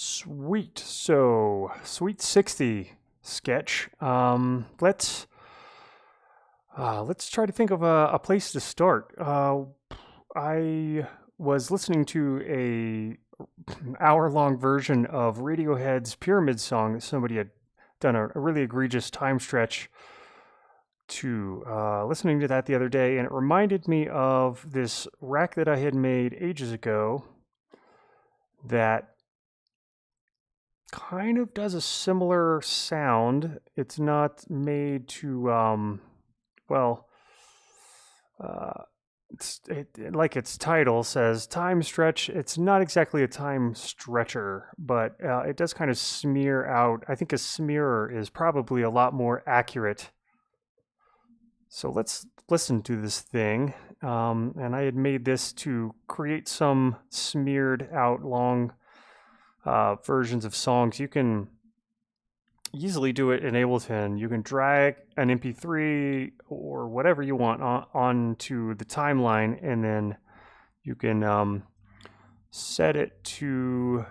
Sweet. So, Sweet 60 sketch. Let's try to think of a place to start. I was listening to an hour-long version of Radiohead's Pyramid Song that somebody had done a really egregious time stretch to. Listening to that the other day, and it reminded me of this rack that I had made ages ago that kind of does a similar sound. It's not made to, like its title says, time stretch. It's not exactly a time stretcher, but it does kind of smear out. I think a smearer is probably a lot more accurate. So let's listen to this thing. And I had made this to create some smeared out long versions of songs. You can easily do it in Ableton. You can drag an MP3 or whatever you want onto the timeline, and then you can set it to,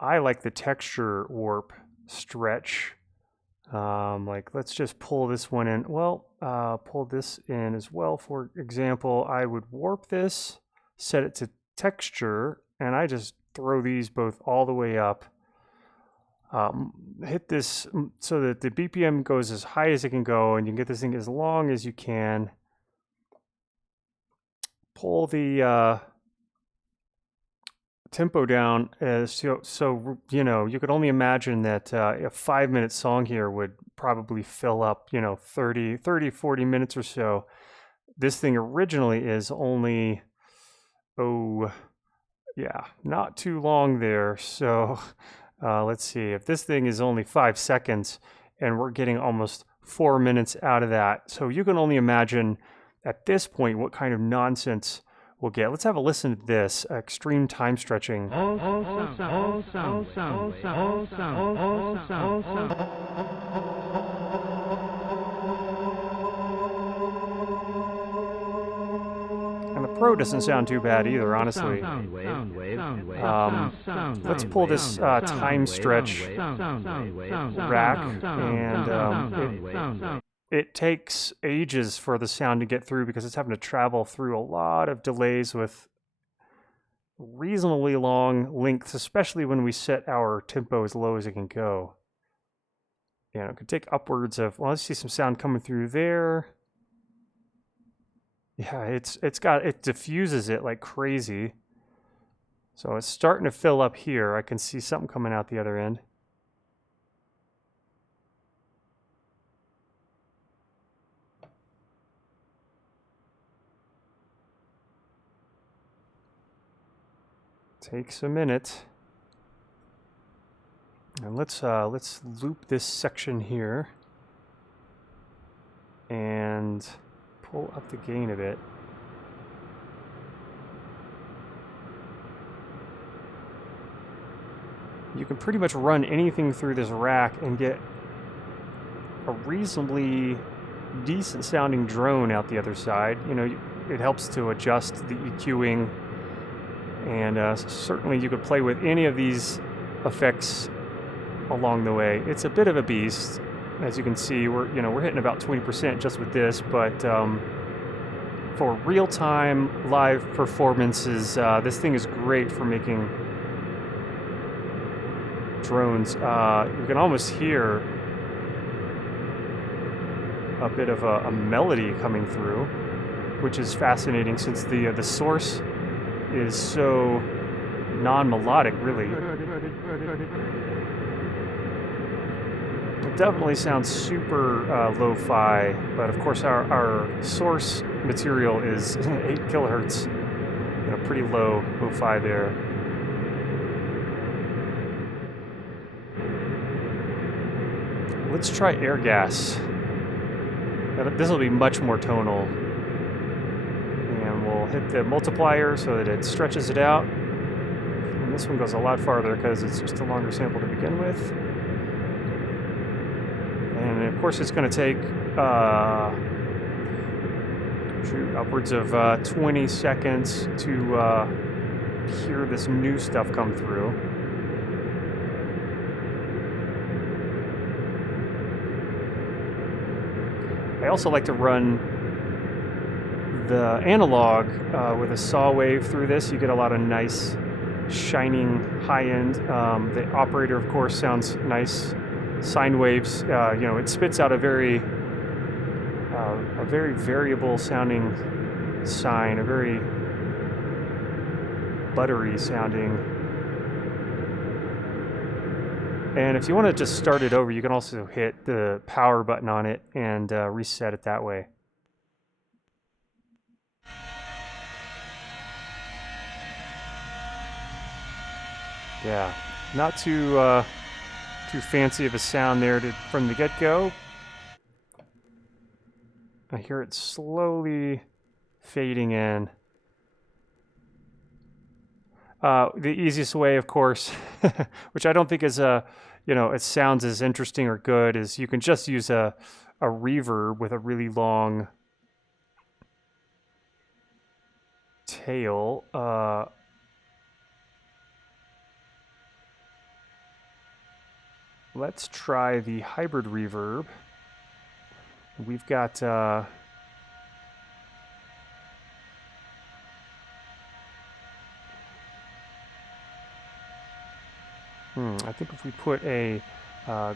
I like the texture warp stretch. Like, let's just pull this one in. Well, pull this in as well. For example, I would warp this, set it to texture, and I just throw these both all the way up. Hit this so that the BPM goes as high as it can go, and you can get this thing as long as you can. Pull the tempo down as so you know, you could only imagine that a 5-minute song here would probably fill up, 30 40 minutes or so. This thing originally is only not too long there. So let's see, if this thing is only 5 seconds and we're getting almost 4 minutes out of that. So you can only imagine at this point what kind of nonsense we'll get. Let's have a listen to this extreme time stretching. And the Pro doesn't sound too bad either, honestly. Let's pull this time stretch rack, and it takes ages for the sound to get through because it's having to travel through a lot of delays with reasonably long lengths, especially when we set our tempo as low as it can go. It could take upwards of, well, let's see some sound coming through there. Yeah, it diffuses it like crazy. So it's starting to fill up here. I can see something coming out the other end. Takes a minute. And let's loop this section here and pull up the gain a bit. You can pretty much run anything through this rack and get a reasonably decent sounding drone out the other side. It helps to adjust the EQing, and certainly you could play with any of these effects along the way. It's a bit of a beast. As you can see, we're hitting about 20% just with this, but for real-time live performances, this thing is great for making drones. You can almost hear a bit of a melody coming through, which is fascinating since the source is so non-melodic, really. It definitely sounds super lo-fi, but of course our source material is 8 kilohertz, pretty low lo-fi there. Let's try air gas. This will be much more tonal. And we'll hit the multiplier so that it stretches it out. And this one goes a lot farther because it's just a longer sample to begin with. And of course it's going to take upwards of 20 seconds to hear this new stuff come through. I also like to run the analog with a saw wave through this. You get a lot of nice shining high end. The operator, of course, sounds nice. Sine waves, you know, it spits out a very variable sounding sine, a very buttery sounding. And if you want to just start it over, you can also hit the power button on it and reset it that way. Yeah, not too fancy of a sound there from the get-go. I hear it slowly fading in. The easiest way, of course, which I don't think is you know, it sounds as interesting or good, is you can just use a reverb with a really long tail. Let's try the hybrid reverb. We've got I think if we put a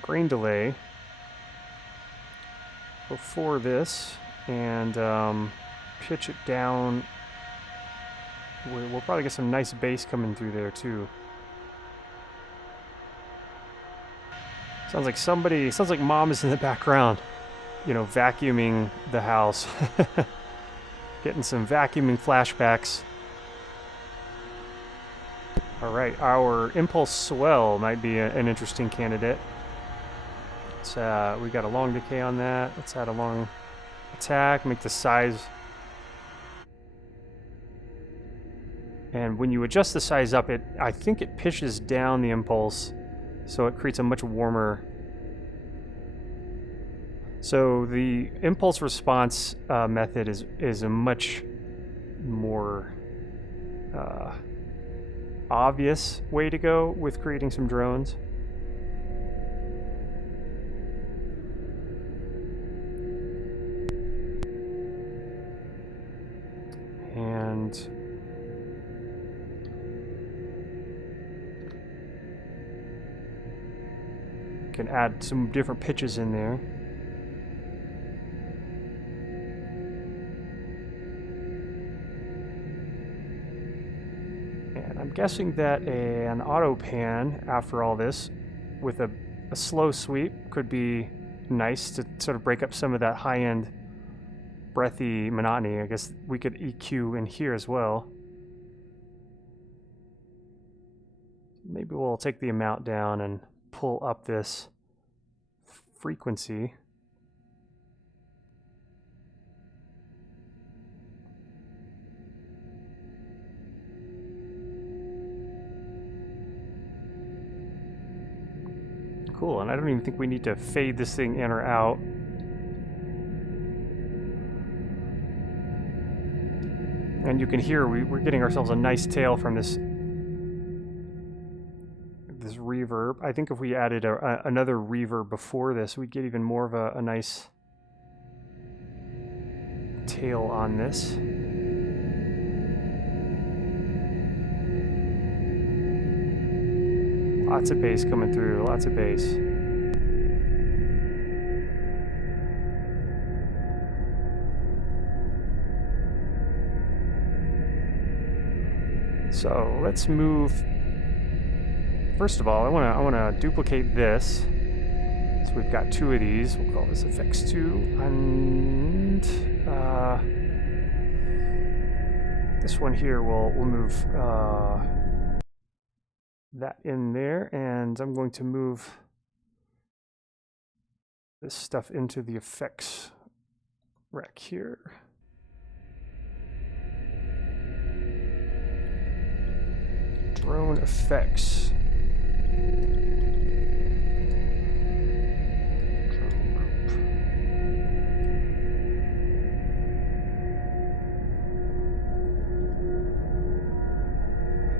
grain delay before this and pitch it down, we'll probably get some nice bass coming through there too. Sounds like mom is in the background, you know, vacuuming the house. Getting some vacuuming flashbacks. All right, our impulse swell might be an interesting candidate. We got a long decay on that. Let's add a long attack, make the size. And when you adjust the size up, I think it pitches down the impulse, so it creates a much warmer. So the impulse response method is a much more obvious way to go with creating some drones. And you can add some different pitches in there. I'm guessing that an auto pan after all this with a slow sweep could be nice to sort of break up some of that high-end breathy monotony. I guess we could EQ in here as well. Maybe we'll take the amount down and pull up this frequency. Cool, and I don't even think we need to fade this thing in or out. And you can hear we're getting ourselves a nice tail from this reverb. I think if we added another reverb before this, we'd get even more of a nice tail on this. Lots of bass coming through, lots of bass. So let's move. First of all, I want to duplicate this. So we've got two of these. We'll call this FX2, and this one here we'll move that in there, and I'm going to move this stuff into the effects rack here. Drone effects. Drone group.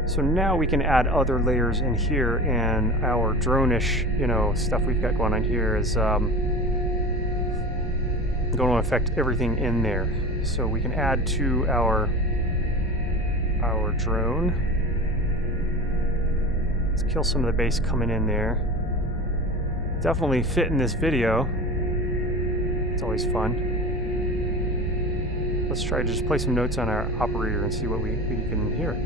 So now we can add other layers in here, and our drone-ish, you know, stuff we've got going on here is, you Don't want to affect everything in there. So we can add to our drone. Let's kill some of the bass coming in there. Definitely fit in this video. It's always fun. Let's try to just play some notes on our operator and see what we can hear.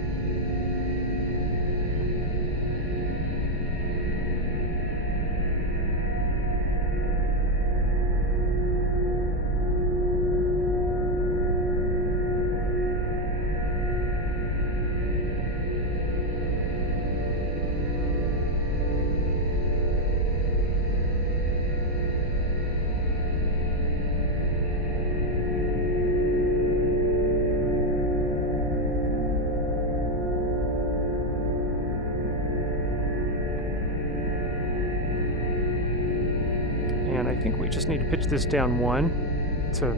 And I think we just need to pitch this down 1 to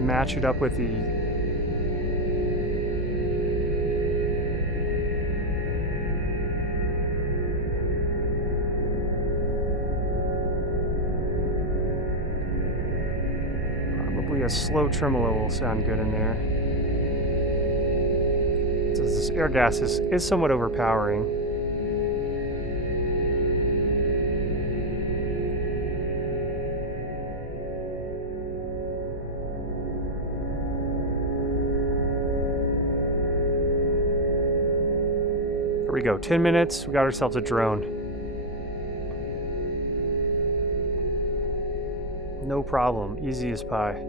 match it up with the probably a slow tremolo will sound good in there. So this air gas is somewhat overpowering. Here we go, 10 minutes, we got ourselves a drone. No problem, easy as pie.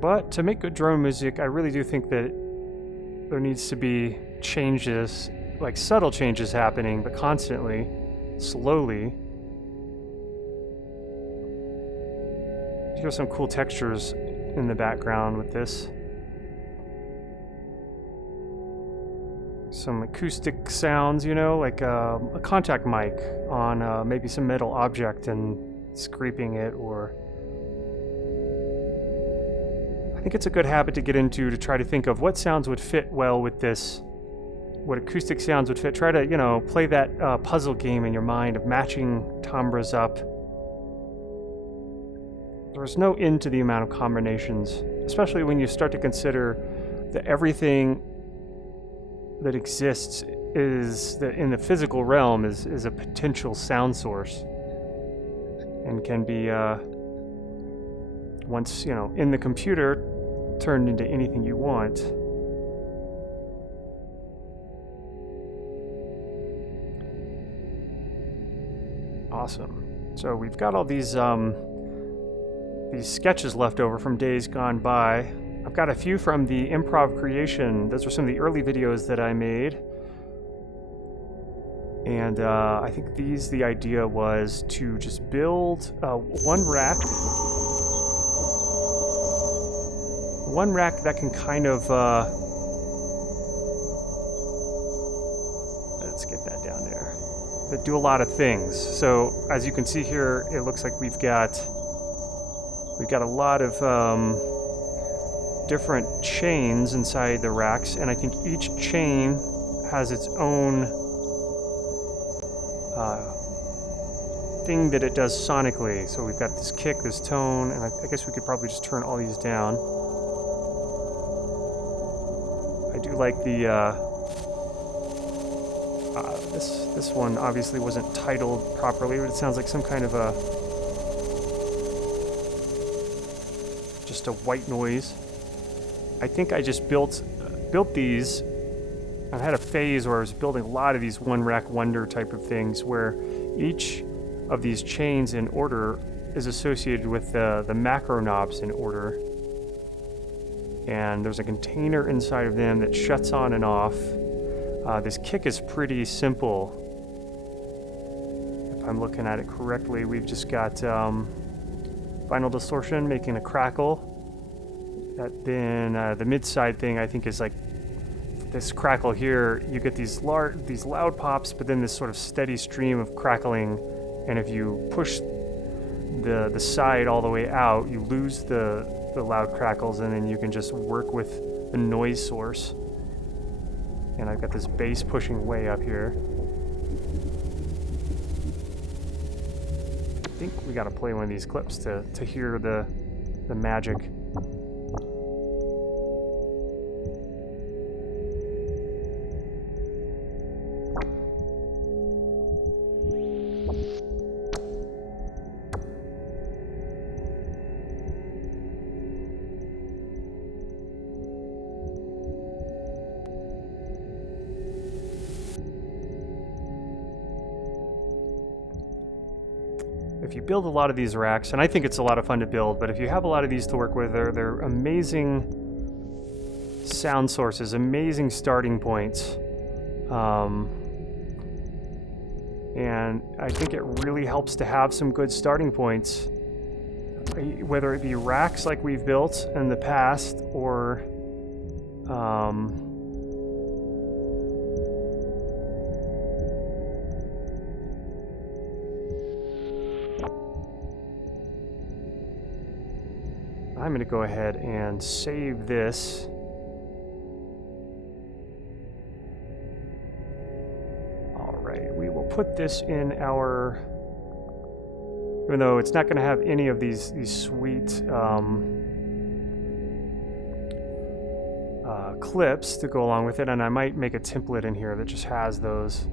But to make good drone music, I really do think that there needs to be changes, like subtle changes happening, but constantly, slowly. Here's some cool textures in the background with this. Some acoustic sounds, you know, like a contact mic on maybe some metal object and scraping it, or I think it's a good habit to get into to try to think of what sounds would fit well with this, what acoustic sounds would fit. Try to, you know, play that puzzle game in your mind of matching timbres up. There's no end to the amount of combinations, especially when you start to consider that everything that exists in the physical realm is a potential sound source and can be, once, you know, in the computer, turned into anything you want. Awesome. So we've got all these sketches left over from days gone by. I've got a few from the improv creation. Those were some of the early videos that I made. And I think the idea was to just build one rack that can kind of, let's get that down there, that do a lot of things. So as you can see here, it looks like we've got a lot of different chains inside the racks, and I think each chain has its own thing that it does sonically. So we've got this kick, this tone, and I guess we could probably just turn all these down. I do like the this one obviously wasn't titled properly, but it sounds like some kind of just a white noise. I think I just built these. I had a phase where I was building a lot of these one rack wonder type of things, where each of these chains in order is associated with the macro knobs in order. And there's a container inside of them that shuts on and off. This kick is pretty simple. If I'm looking at it correctly, we've just got vinyl distortion making a crackle. Then the mid-side thing I think is like this crackle here. You get these loud pops, but then this sort of steady stream of crackling. And if you push the side all the way out, you lose the loud crackles, and then you can just work with the noise source. And I've got this bass pushing way up here. I think we got to play one of these clips to hear the magic. If you build a lot of these racks, and I think it's a lot of fun to build, but if you have a lot of these to work with, they're amazing sound sources, amazing starting points. And I think it really helps to have some good starting points, whether it be racks like we've built in the past, or I'm going to go ahead and save this. All right, we will put this in our, even though it's not going to have any of these sweet clips to go along with it, and I might make a template in here that just has those.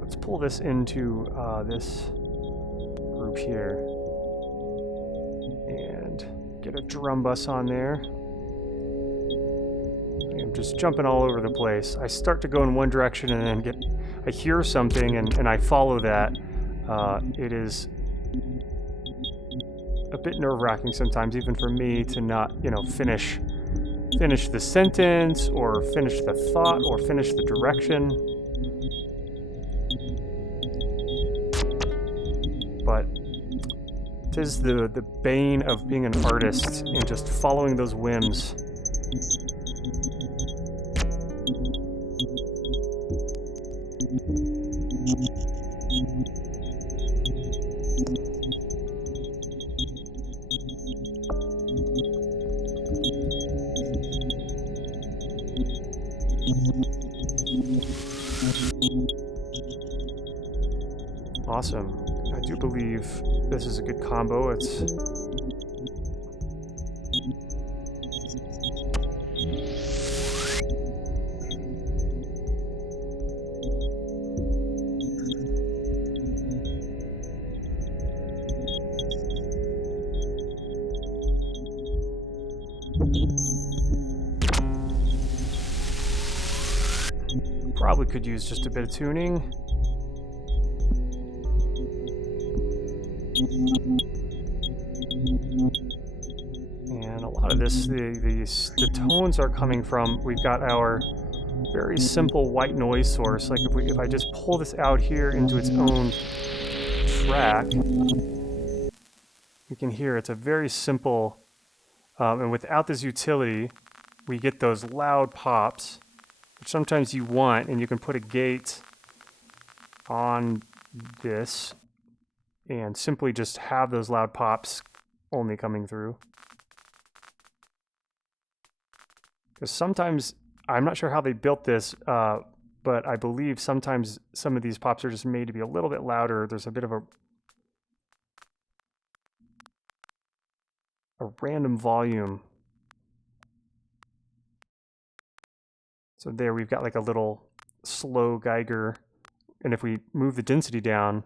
Let's pull this into this group here and get a drum bus on there. I'm just jumping all over the place. I start to go in one direction and then I hear something and I follow that. It is a bit nerve-wracking sometimes, even for me, to not, finish the sentence or finish the thought or finish the direction. But it is the bane of being an artist and just following those whims. Awesome. I do believe this is a good combo. It's probably could use just a bit of tuning. And a lot of this, the tones are coming from, we've got our very simple white noise source. Like if I just pull this out here into its own track, you can hear it's a very simple, and without this utility, we get those loud pops, which sometimes you want, and you can put a gate on this and simply just have those loud pops only coming through. Because sometimes, I'm not sure how they built this, but I believe sometimes some of these pops are just made to be a little bit louder. There's a bit of a random volume. So there we've got like a little slow Geiger, and if we move the density down,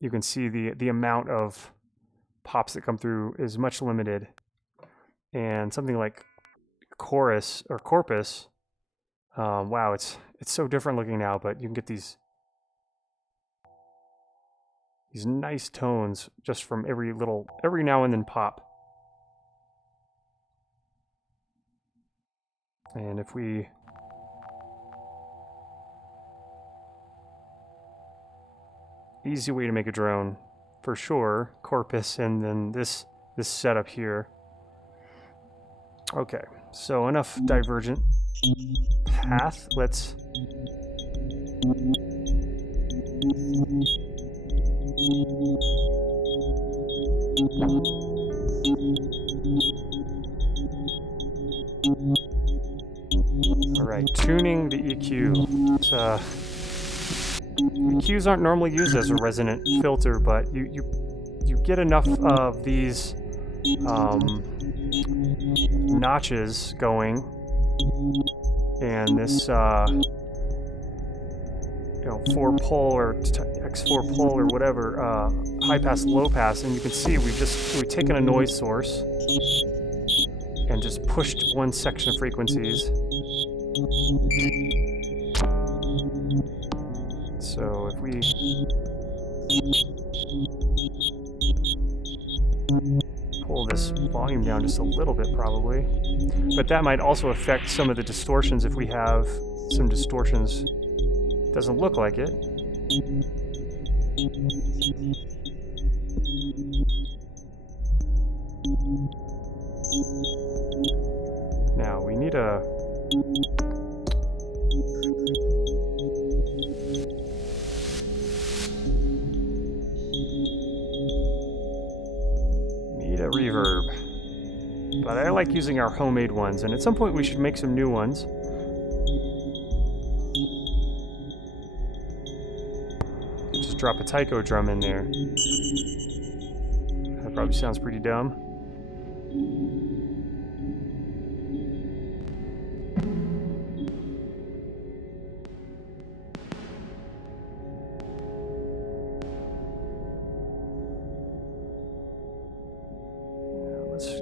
you can see the amount of pops that come through is much limited. And something like chorus or corpus, wow, it's so different looking now, but you can get these nice tones just from every now and then pop. And if we easy way to make a drone, for sure. Corpus, and then this setup here. Okay, so enough divergent path. Let's Alright, tuning the EQ. EQs aren't normally used as a resonant filter, but you get enough of these notches going, and this 4-pole or X4 pole or whatever, high pass, low pass, and you can see we've taken a noise source and just pushed one section of frequencies. So if we pull this volume down just a little bit, probably, but that might also affect some of the distortions if we have some distortions. Doesn't look like it. Now we need a reverb, but I like using our homemade ones, and at some point we should make some new ones. Just drop a taiko drum in there. That probably sounds pretty dumb.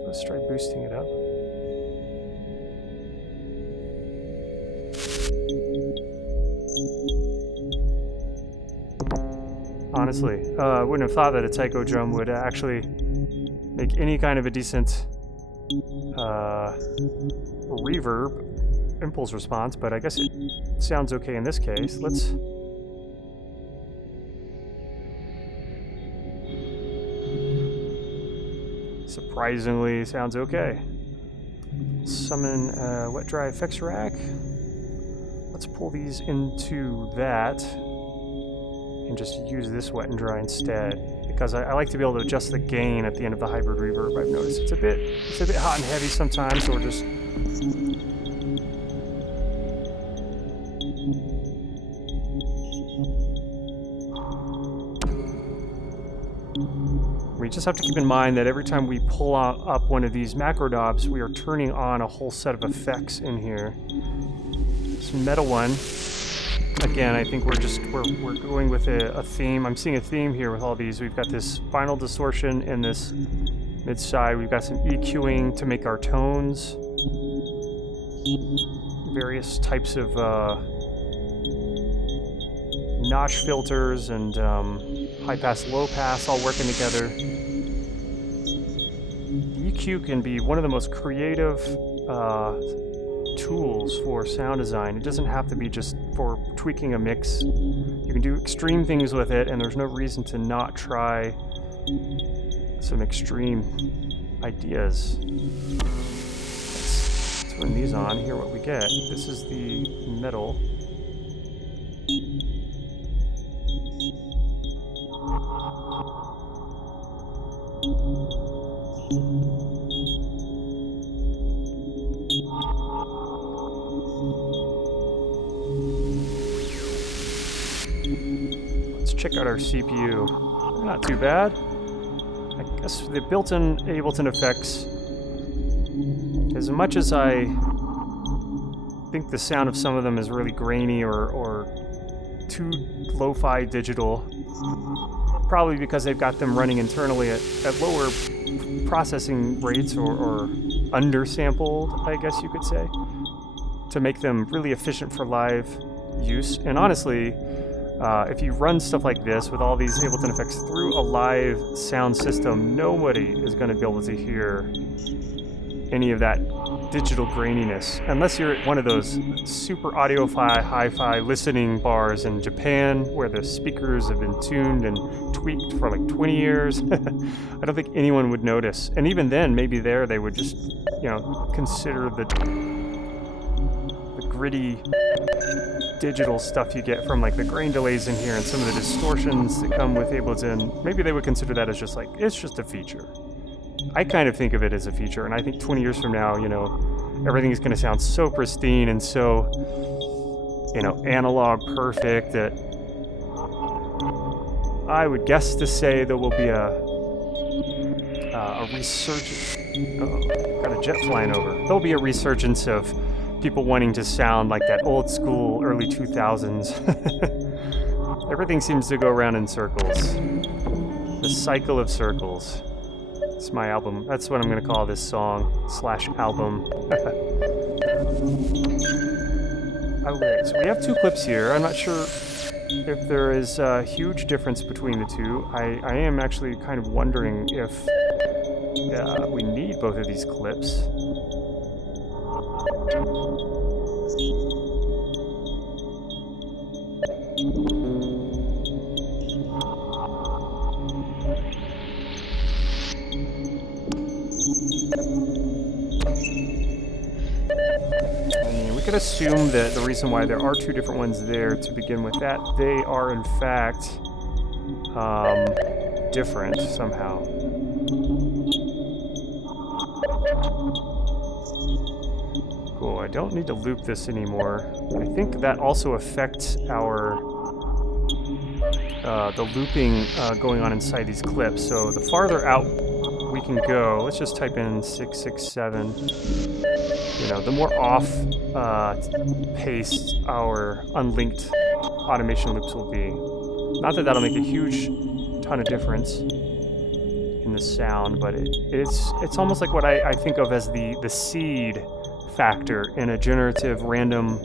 Let's try boosting it up. Honestly, I wouldn't have thought that a taiko drum would actually make any kind of a decent reverb impulse response, but I guess it sounds okay in this case. Let's surprisingly sounds okay. Summon wet dry effects rack. Let's pull these into that and just use this wet and dry instead, because I like to be able to adjust the gain at the end of the hybrid reverb. I've noticed it's a bit hot and heavy sometimes, so we're just have to keep in mind that every time we pull up one of these macro knobs, we are turning on a whole set of effects in here. This metal one, again, I think we're going with a theme. I'm seeing a theme here with all these. We've got this final distortion in this mid side. We've got some EQing to make our tones. Various types of notch filters and high pass, low pass all working together. EQ can be one of the most creative tools for sound design. It doesn't have to be just for tweaking a mix. You can do extreme things with it, and there's no reason to not try some extreme ideas. Let's turn these on, hear what we get. This is the middle. Let's check out our CPU. Not too bad. I guess the built-in Ableton effects, as much as I think the sound of some of them is really grainy or too lo-fi digital, probably because they've got them running internally at lower processing rates or undersampled, I guess you could say, to make them really efficient for live use. And honestly, if you run stuff like this with all these Ableton effects through a live sound system, nobody is going to be able to hear any of that digital graininess. Unless you're at one of those super audiophile, hi-fi listening bars in Japan where the speakers have been tuned and tweaked for like 20 years. I don't think anyone would notice. And even then, maybe there they would just, you know, consider the gritty digital stuff you get from like the grain delays in here and some of the distortions that come with Ableton. Maybe they would consider that as just like, it's just a feature. I kind of think of it as a feature, and I think 20 years from now, you know, everything is going to sound so pristine and so, you know, analog perfect that I would guess to say there will be a resurgence. Oh, got a jet flying over. There'll be a resurgence of people wanting to sound like that old school early 2000s. Everything seems to go around in circles. The cycle of circles. It's my album. That's what I'm going to call this song / album. Okay, so we have 2 clips here. I'm not sure if there is a huge difference between the two. I am actually kind of wondering if we need both of these clips. We could assume that the reason why there are 2 different ones there to begin with, that they are in fact different somehow. Cool, I don't need to loop this anymore. I think that also affects our the looping going on inside these clips. So the farther out we can go, let's just type in 667. You know, the more off paced our unlinked automation loops will be. Not that that'll make a huge ton of difference in the sound, but it's almost like what I think of as the seed factor in a generative random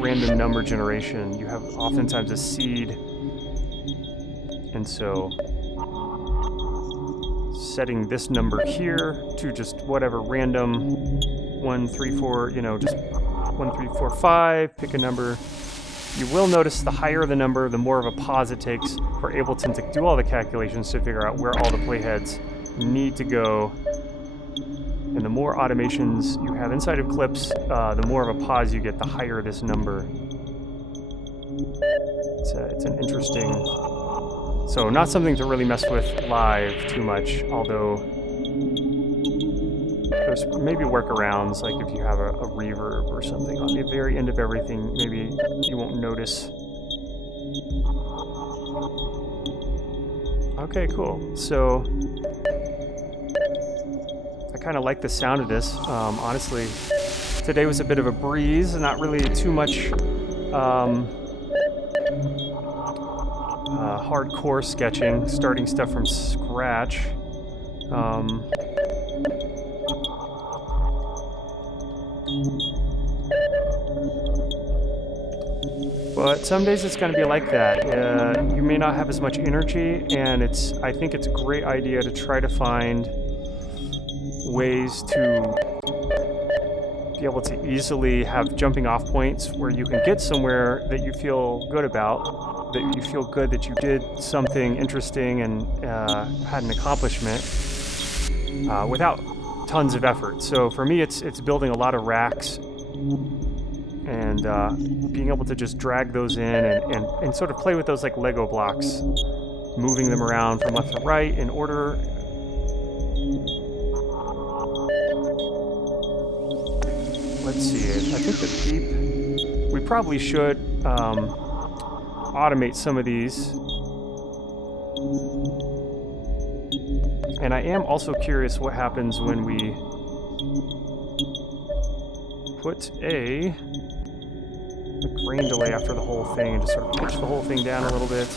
random number generation. You have oftentimes a seed, and so setting this number here to just whatever random 1, 3, 4, you know, just 1, 3, 4, 5, pick a number. You will notice the higher the number, the more of a pause it takes for Ableton to do all the calculations to figure out where all the playheads need to go. And the more automations you have inside of clips, the more of a pause you get, the higher this number. It's an interesting... So not something to really mess with live too much, although there's maybe workarounds, like if you have a reverb or something on the very end of everything, maybe you won't notice. Okay, cool. So I kind of like the sound of this. Honestly, today was a bit of a breeze, not really too much hardcore sketching, starting stuff from scratch. But some days it's going to be like that. You may not have as much energy, and I think it's a great idea to try to find ways to be able to easily have jumping off points where you can get somewhere that you feel good about, that you feel good that you did something interesting and had an accomplishment without tons of effort. So for me, it's building a lot of racks and being able to just drag those in and sort of play with those like Lego blocks, moving them around from left to right in order. Let's see, I think the beep, we probably should automate some of these. And I am also curious what happens when we put a grain delay after the whole thing and just sort of pitch the whole thing down a little bit.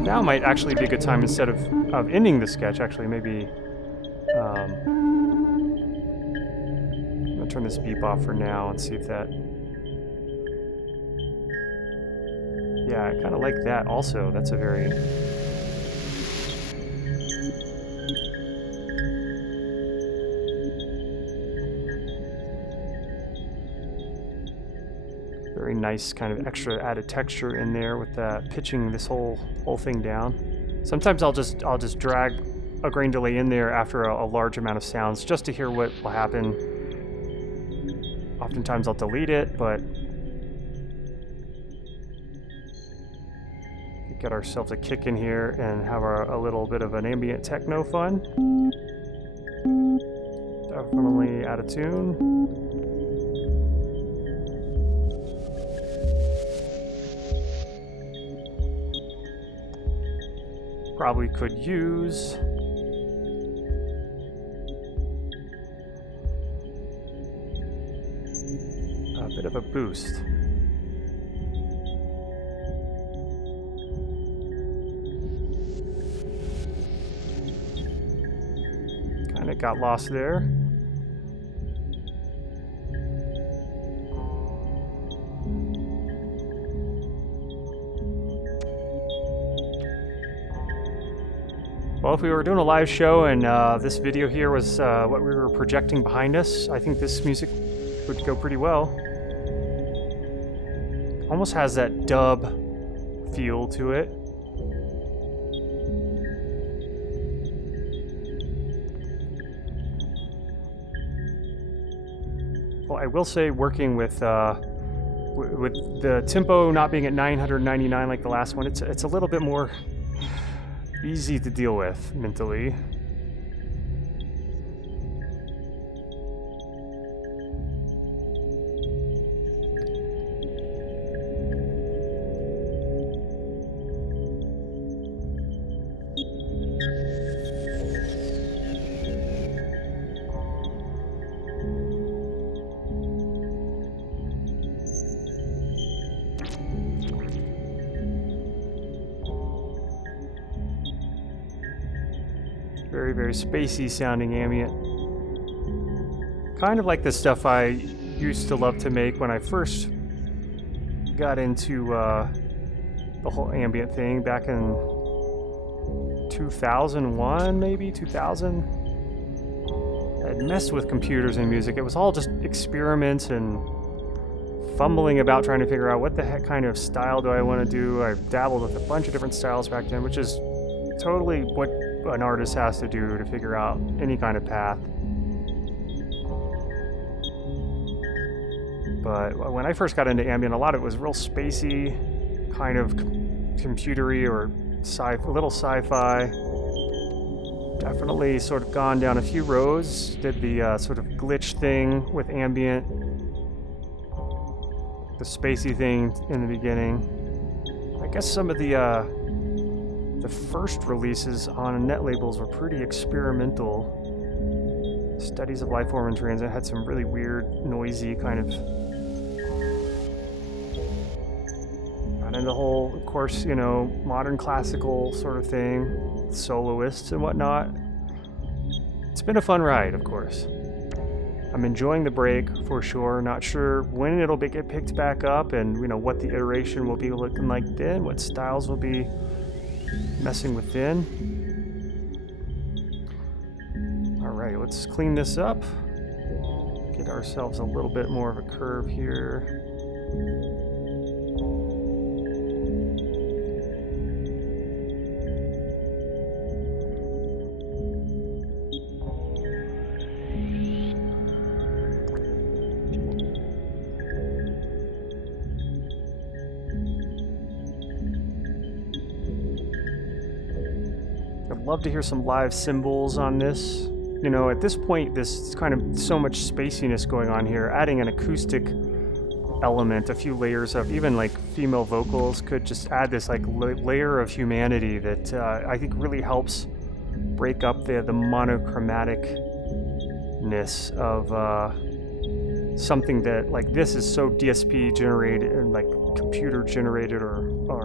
Now might actually be a good time, instead of ending the sketch, actually maybe I'm gonna turn this beep off for now and see if that... Yeah, I kind of like that also. That's a very... very nice kind of extra added texture in there with pitching this whole thing down. Sometimes I'll just drag a grain delay in there after a large amount of sounds just to hear what will happen. Oftentimes I'll delete it, but get ourselves a kick in here and have a little bit of an ambient techno fun. Definitely out of tune. Probably could use a bit of a boost. Kind of got lost there. Well, if we were doing a live show and this video here was what we were projecting behind us, I think this music would go pretty well. Almost has that dub feel to it. Well, I will say working with the tempo not being at 999 like the last one, it's a little bit more easy to deal with mentally. Very, very spacey sounding ambient. Kind of like the stuff I used to love to make when I first got into the whole ambient thing back in 2001, maybe 2000. I'd messed with computers and music. It was all just experiments and fumbling about trying to figure out what the heck kind of style do I want to do. I dabbled with a bunch of different styles back then, which is totally what an artist has to do to figure out any kind of path. But when I first got into ambient, a lot of it was real spacey, kind of computery or a little sci-fi. Definitely sort of gone down a few roads. Did the sort of glitch thing with ambient, the spacey thing in the beginning. I guess some of the first releases on net labels were pretty experimental. Studies of Life Form in Transit had some really weird, noisy kind of... Got into the whole, of course, you know, modern classical sort of thing, soloists and whatnot. It's been a fun ride, of course. I'm enjoying the break for sure. Not sure when it'll get picked back up and, you know, what the iteration will be looking like then, what styles will be messing with then. Alright, let's clean this up. Get ourselves a little bit more of a curve here. I'd love to hear some live cymbals on this. You know, at this point, this kind of so much spaciness going on here. Adding an acoustic element, a few layers of even like female vocals could just add this like layer of humanity that I think really helps break up the monochromaticness of something that like this is so DSP generated and like computer generated or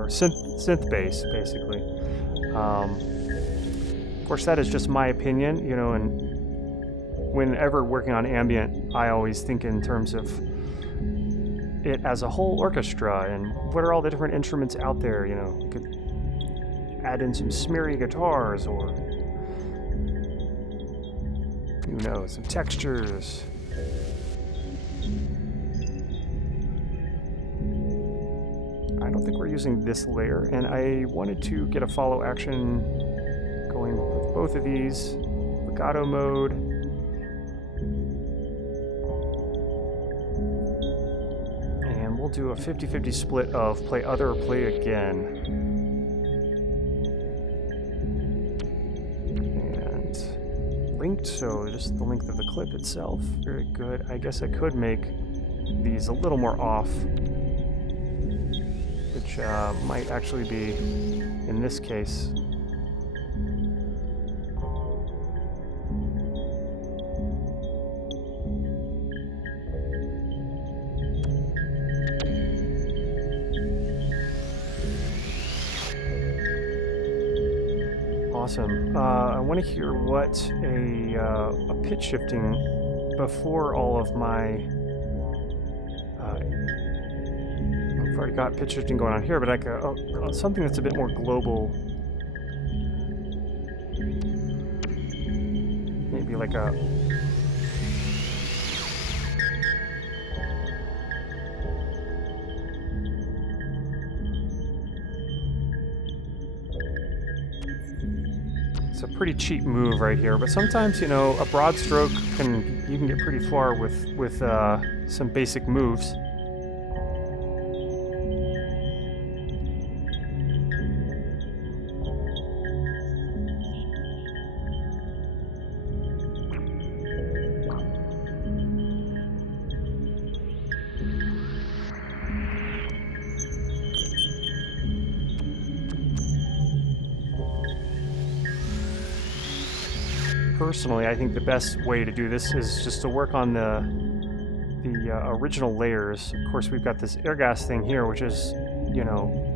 synth based basically. Of course, that is just my opinion, you know, and whenever working on ambient, I always think in terms of it as a whole orchestra, and what are all the different instruments out there, you know. You could add in some smeary guitars, or who knows, some textures. I don't think we're using this layer, and I wanted to get a follow action going with both of these. Legato mode. And we'll do a 50-50 split of play other or play again. And linked, so just the length of the clip itself. Very good. I guess I could make these a little more off, which might actually be, in this case, awesome. I want to hear what a pitch shifting before all of my. I've already got pitch shifting going on here, but like something that's a bit more global. Maybe like a. It's a pretty cheap move right here, but sometimes, you know, a broad stroke you can get pretty far with some basic moves. Personally, I think the best way to do this is just to work on the original layers. Of course, we've got this air gas thing here, which is, you know,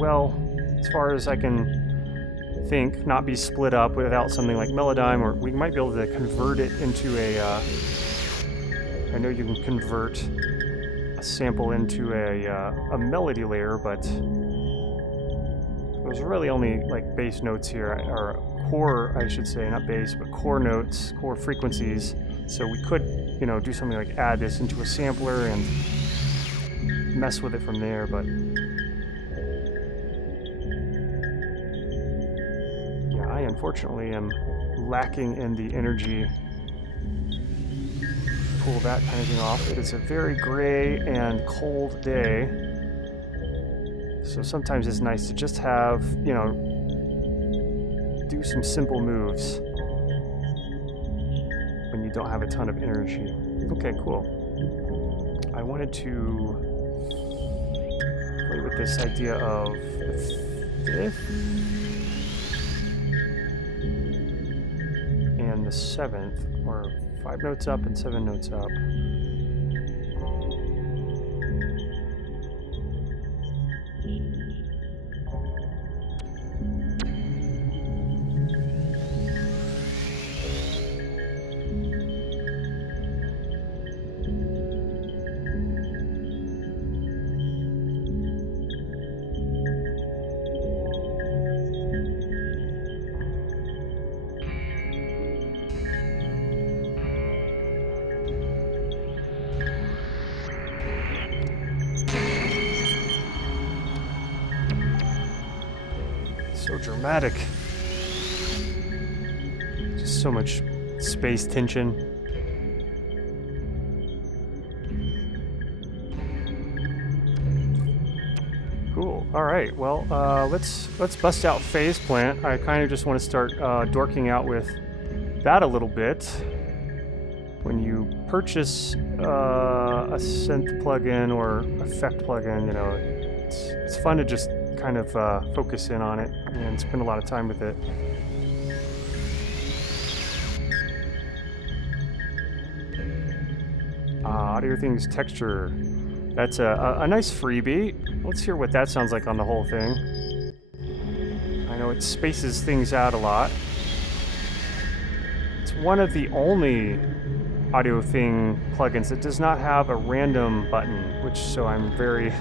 well, as far as I can think, not be split up without something like Melodyne, or we might be able to convert it into a, I know you can convert a sample into a melody layer, but there's really only like bass notes here, or core, I should say, not bass, but core notes, core frequencies. So we could, you know, do something like add this into a sampler and mess with it from there, but yeah, I unfortunately am lacking in the energy to pull that kind of thing off. It is a very gray and cold day, so sometimes it's nice to just have, you know, do some simple moves when you don't have a ton of energy. Okay, cool. I wanted to play with this idea of the fifth and the seventh, or 5 notes up and 7 notes up. So dramatic. Just so much space tension. Cool. All right. Well, let's bust out Phase Plant. I kind of just want to start dorking out with that a little bit. When you purchase a synth plugin or effect plugin, you know, it's fun to just kind of focus in on it and spend a lot of time with it. Audiothing's texture. That's a nice freebie. Let's hear what that sounds like on the whole thing. I know it spaces things out a lot. It's one of the only audiothing plugins. It does not have a random button, which, so I'm very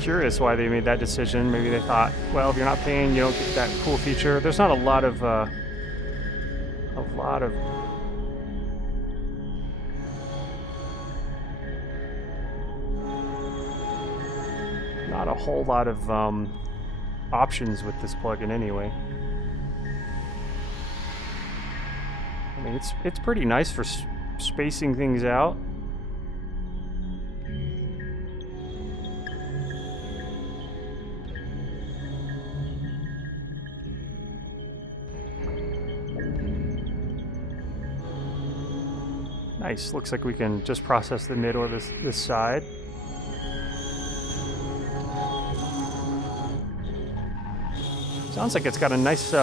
curious why they made that decision. Maybe they thought, well, if you're not paying, you don't get that cool feature. There's not a lot of not a whole lot of options with this plugin anyway. I mean, it's pretty nice for spacing things out. Nice. Looks like we can just process the mid or this side. Sounds like it's got a nice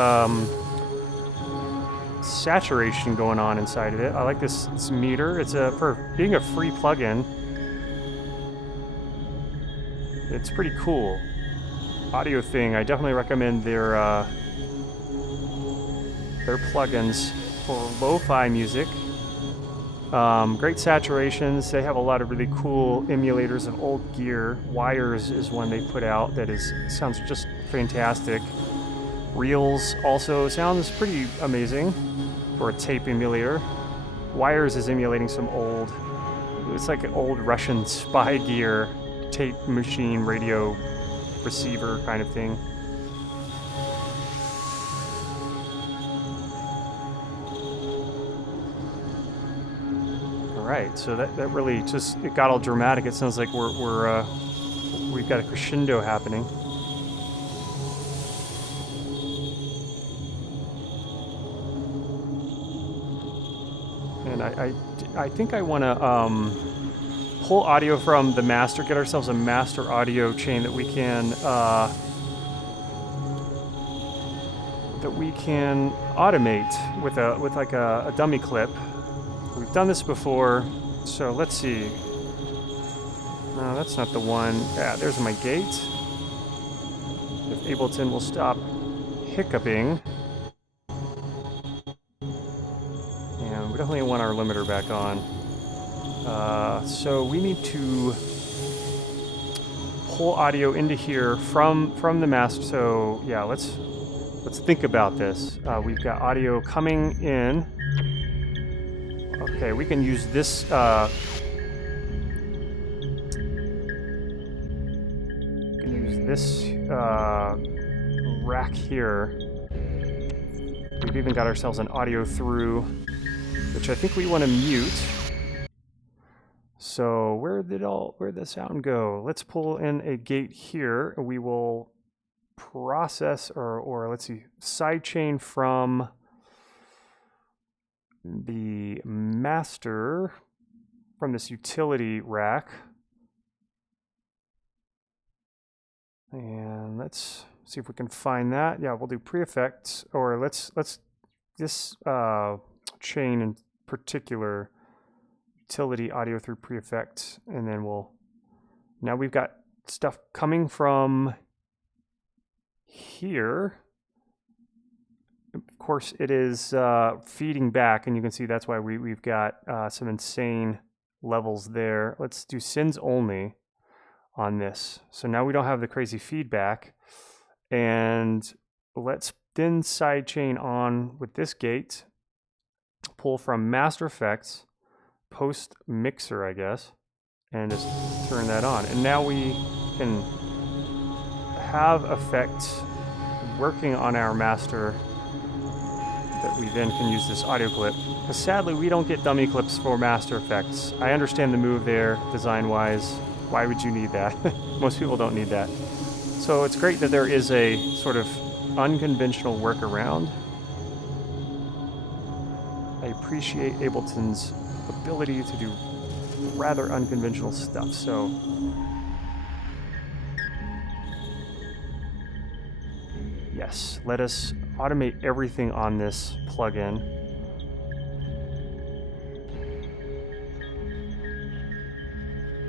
saturation going on inside of it. I like this meter. It's for being a free plugin, it's pretty cool. Audiothing, I definitely recommend their plugins for lo-fi music. Great saturations. They have a lot of really cool emulators of old gear. Wires is one they put out that sounds just fantastic. Reels also sounds pretty amazing for a tape emulator. Wires is emulating some old, it's like an old Russian spy gear, tape machine, radio receiver kind of thing. Alright, so that really just, it got all dramatic. It sounds like we've got a crescendo happening. And I think I want to pull audio from the master, get ourselves a master audio chain that we can automate with like a dummy clip. We've done this before, so let's see. No, that's not the one. Yeah, there's my gate. If Ableton will stop hiccuping. And we definitely want our limiter back on. So we need to pull audio into here from the master. So yeah, let's think about this. We've got audio coming in. Okay, we can use this rack here. We've even got ourselves an audio through, which I think we want to mute. So where'd the sound go? Let's pull in a gate here. We will process or let's see, sidechain from the master from this utility rack. And let's see if we can find that. Yeah, we'll do pre-effects, or let's this chain in particular, utility audio through pre-effect, and then now we've got stuff coming from here. Of course, it is feeding back, and you can see that's why we've got some insane levels there. Let's do sends only on this. So now we don't have the crazy feedback. And let's then sidechain on with this gate, pull from Master Effects, post mixer, I guess, and just turn that on. And now we can have effects working on our master that we then can use this audio clip. Because sadly, we don't get dummy clips for Master Effects. I understand the move there, design-wise. Why would you need that? Most people don't need that. So it's great that there is a sort of unconventional workaround. I appreciate Ableton's ability to do rather unconventional stuff. So yes, let us automate everything on this plugin.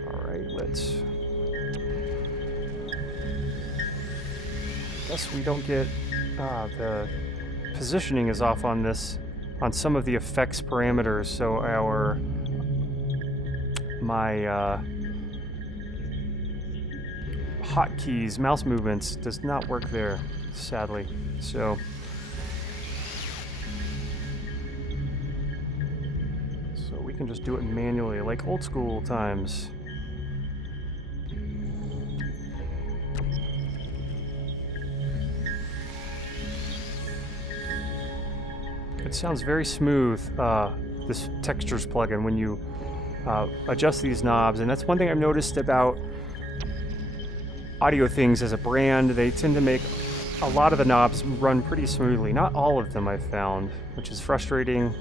All right, let's. I guess we don't get the positioning is off on this on some of the effects parameters, so my hotkeys, mouse movements does not work there, sadly. So we can just do it manually, like old school times. It sounds very smooth, this textures plugin, when you adjust these knobs, and that's one thing I've noticed about audiothing as a brand. They tend to make a lot of the knobs run pretty smoothly. Not all of them, I've found, which is frustrating.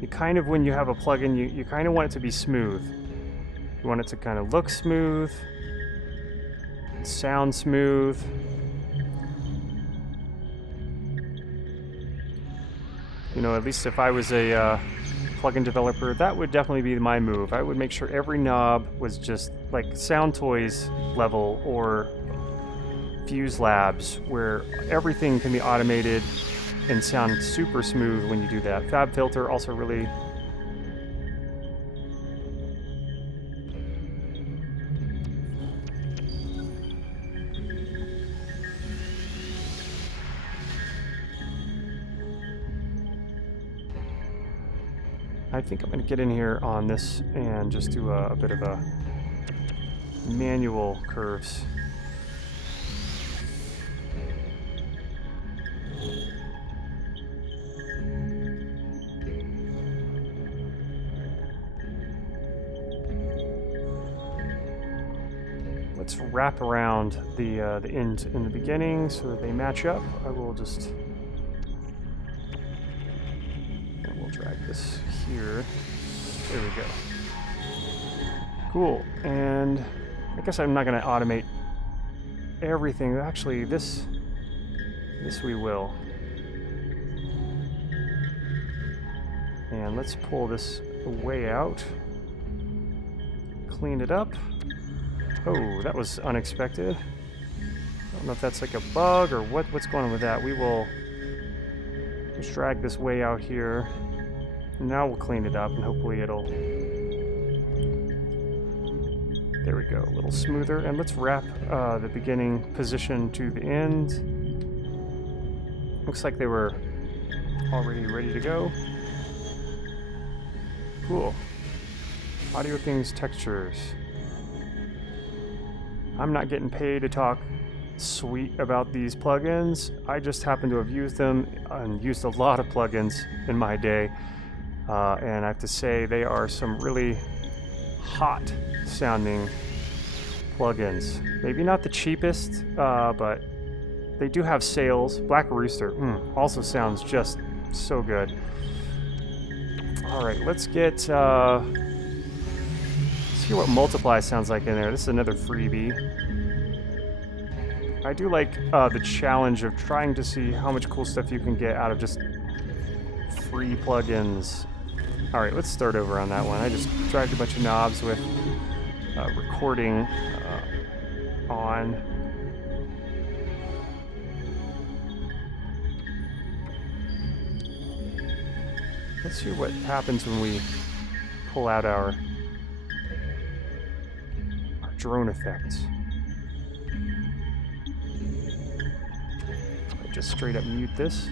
You kind of, when you have a plugin, you kind of want it to be smooth. You want it to kind of look smooth, sound smooth. You know, at least if I was a plugin developer, that would definitely be my move. I would make sure every knob was just like Sound Toys level or Fuse Labs, where everything can be automated and sound super smooth when you do that. FabFilter also really... I think I'm going to get in here on this and just do a bit of a manual curves. Let's wrap around the end in the beginning so that they match up. I will just... and we'll drag this here. There we go. Cool. And I guess I'm not going to automate everything. Actually, this we will. And let's pull this way out. Clean it up. Oh, that was unexpected. I don't know if that's like a bug or what's going on with that. We will just drag this way out here. And now we'll clean it up and hopefully it'll... There we go, a little smoother. And let's wrap the beginning position to the end. Looks like they were already ready to go. Cool. Audiothing textures. I'm not getting paid to talk sweet about these plugins. I just happen to have used them and used a lot of plugins in my day. And I have to say they are some really hot sounding plugins. Maybe not the cheapest, but they do have sales. Black Rooster also sounds just so good. Alright, let's get... let's hear what Multiply sounds like in there. This is another freebie. I do like the challenge of trying to see how much cool stuff you can get out of just free plugins. Alright, let's start over on that one. I just dragged a bunch of knobs with recording on. Let's see what happens when we pull out our drone effects. I just straight up mute this.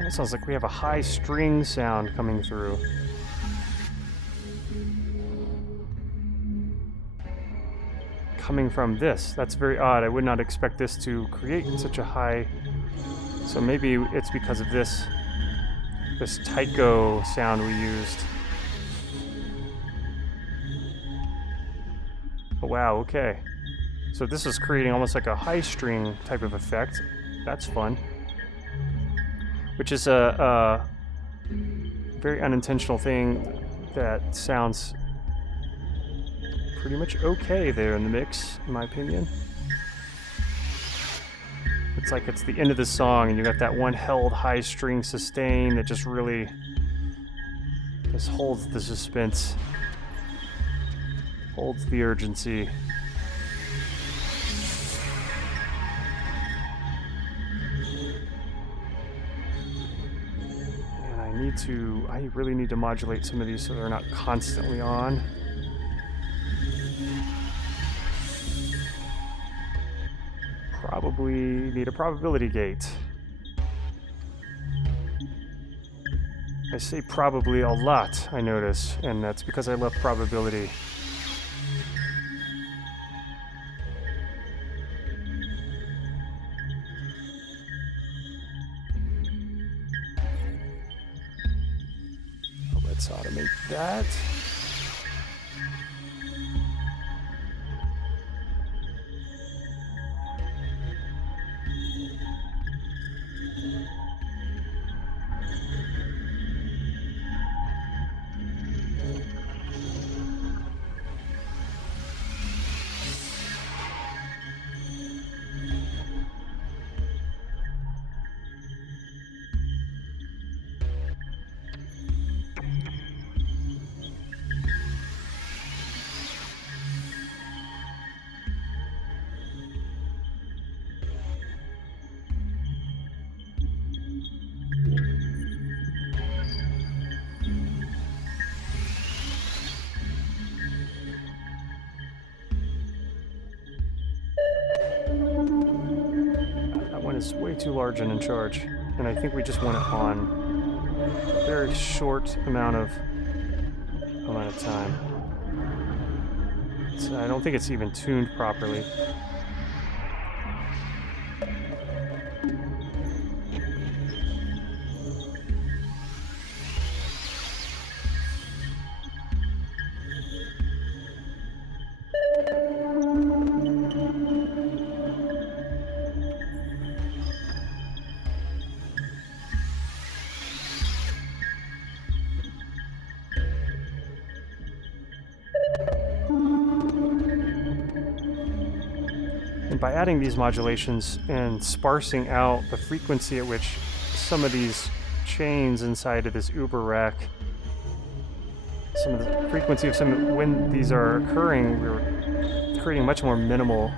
It sounds like we have a high string sound coming through. Coming from this. That's very odd. I would not expect this to create such a high... So maybe it's because of this techno sound we used. Oh wow, okay. So this is creating almost like a high string type of effect. That's fun. Which is a very unintentional thing that sounds pretty much okay there in the mix, in my opinion. It's like it's the end of the song and you got that one held high string sustain that just really just holds the suspense. Holds the urgency. And I really need to modulate some of these so they're not constantly on. Probably need a probability gate. I say probably a lot, I notice, and that's because I love probability. Let's automate that. Is way too large and in charge, and I think we just want it on a very short amount of time. So I don't think it's even tuned properly. By adding these modulations and sparsing out the frequency at which some of these chains inside of this Uber rack, some of the frequency of when these are occurring, we're creating much more minimal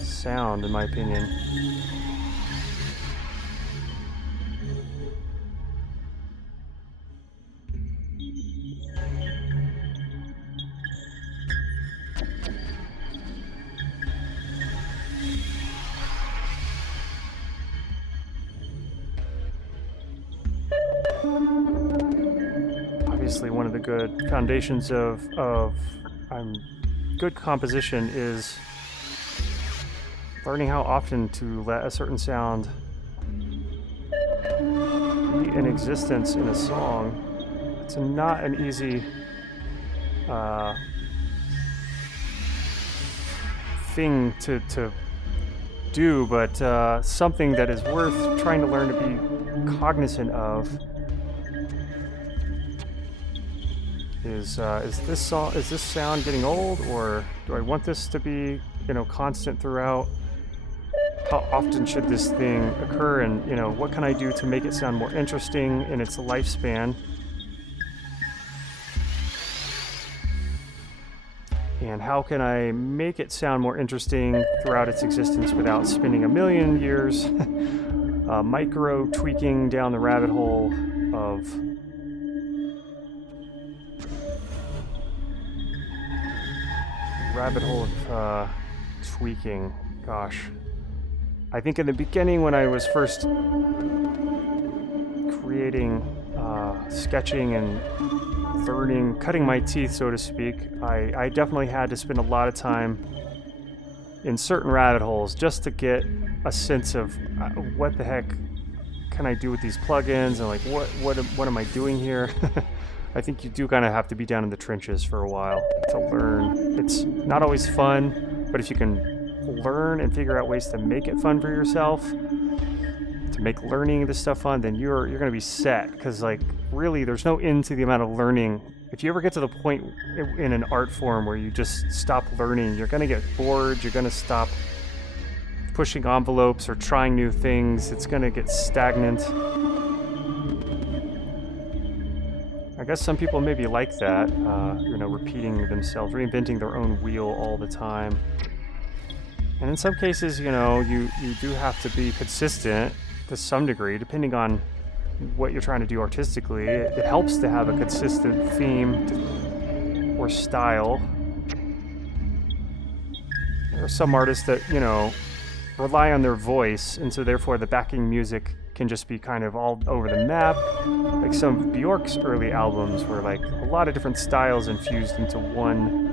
sound, in my opinion. Obviously, one of the good foundations of good composition is learning how often to let a certain sound be in existence in a song. It's not an easy thing to do, but something that is worth trying to learn to be cognizant of. Is this sound getting old, or do I want this to be, constant throughout? How often should this thing occur, and what can I do to make it sound more interesting in its lifespan? And how can I make it sound more interesting throughout its existence without spending a million years micro tweaking down the rabbit hole of tweaking. Gosh. I think in the beginning, when I was first creating, sketching and learning, cutting my teeth, so to speak, I definitely had to spend a lot of time in certain rabbit holes just to get a sense of what the heck can I do with these plugins, and like what am I doing here? I think you do kind of have to be down in the trenches for a while to learn. It's not always fun, but if you can learn and figure out ways to make it fun for yourself, to make learning this stuff fun, then you're going to be set. Because like really, there's no end to the amount of learning. If you ever get to the point in an art form where you just stop learning, you're going to get bored. You're going to stop pushing envelopes or trying new things. It's going to get stagnant. I I guess some people maybe like that, you know, repeating themselves, reinventing their own wheel all the time. And in some cases, you know, you do have to be consistent to some degree, depending on what you're trying to do artistically. It helps to have a consistent theme or style. There are some artists that, you know, rely on their voice, and so therefore the backing music can just be kind of all over the map. Like some of Bjork's early albums were like a lot of different styles infused into one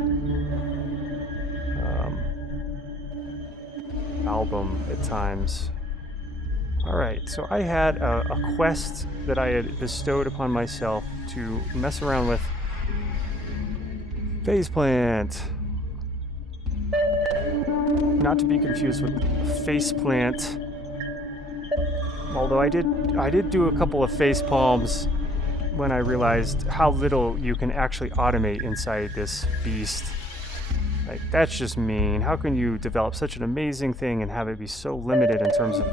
album at times. Alright, so I had a quest that I had bestowed upon myself to mess around with Faceplant. Not to be confused with Faceplant. Although I did do a couple of face palms when I realized how little you can actually automate inside this beast. Like, that's just mean. How can you develop such an amazing thing and have it be so limited in terms of...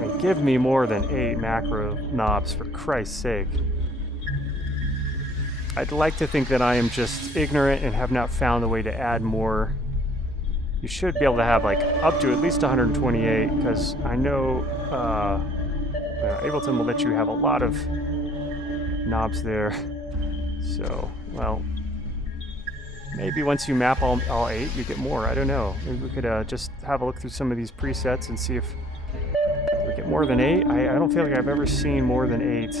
And give me more than 8 macro knobs, for Christ's sake. I'd like to think that I am just ignorant and have not found a way to add more. You should be able to have, like, up to at least 128, because I know Ableton will let you have a lot of knobs there. So, well... Maybe once you map all 8, you get more. I don't know. Maybe we could just have a look through some of these presets and see if we get more than 8. I don't feel like I've ever seen more than 8.